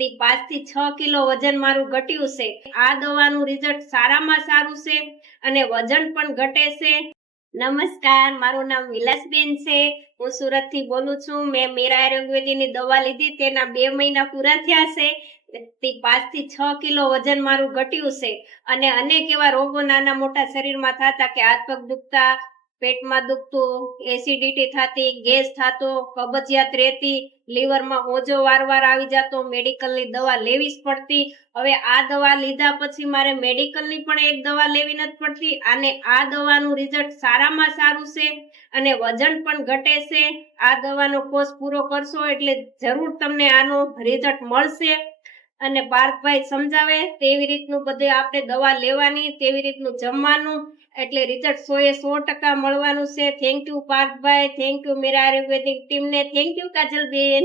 તે 5 થી 6 કિલો વજન મારું ઘટ્યું છે। આ દવાનું રિઝલ્ટ સારામાં સારું છે અને વજન પણ ઘટે છે। નમસ્કાર, મારું નામ વિલાસબેન છે। હું સુરત થી બોલું છું। મેં મીરા આયુર્વેદિકની દવા લીધી, તેના 2 મહિના પૂરા થયા છે। તે 5 થી 6 કિલો વજન મારું ઘટ્યું છે અને અનેક એવા રોગો નાના મોટા શરીરમાં થતા કે હાથ પગ દુખતા, પેટમાં દુખતું, એસિડિટી થતી, ગેસ થતો, કબજિયાત રહેતી, લીવરમાં ઓજો વારવાર આવી જતો, મેડિકલની દવા લેવી જ પડતી। હવે આ દવા લીધા પછી મારે મેડિકલની પણ એક દવા લેવી નથી પડતી અને આ દવાનું રિઝલ્ટ સારામાં સારું છે અને વજન પણ ઘટે છે। આ દવાનો કોર્સ પૂરો કરશો એટલે જરૂર તમને આનો રિઝલ્ટ મળશે। અને પાર્થભાઈ સમજાવે તેવી રીતનું બધે આપણે દવા લેવાની, તેવી રીતનું જમવાનું, એટલે રિઝલ્ટ 100% મળવાનું છે। થેન્ક યુ પાર્થભાઈ, થેન્ક યુ મીરા આયુર્વેદિક ટીમને, થેન્ક યુ કાજલબેન।